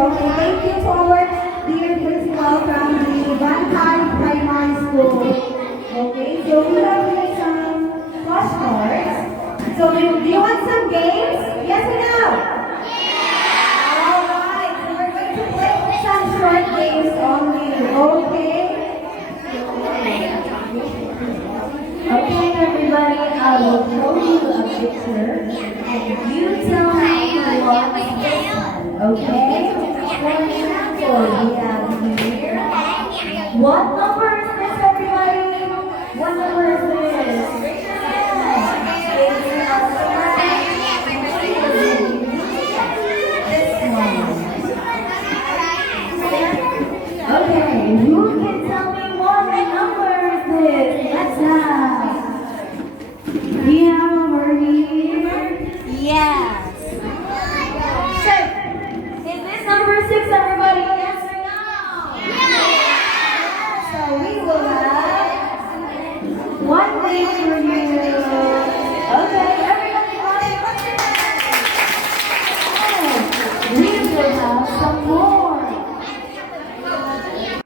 Okay, thank you for our dear principal from the Bantay Primary School. Okay, so we have here some flashcards. So do you want some games? Yes or no? Alright, so we're going to play some short games only. Okay? Okay, everybody, I will show you a picture and you tell me what is this one. Okay? For example, we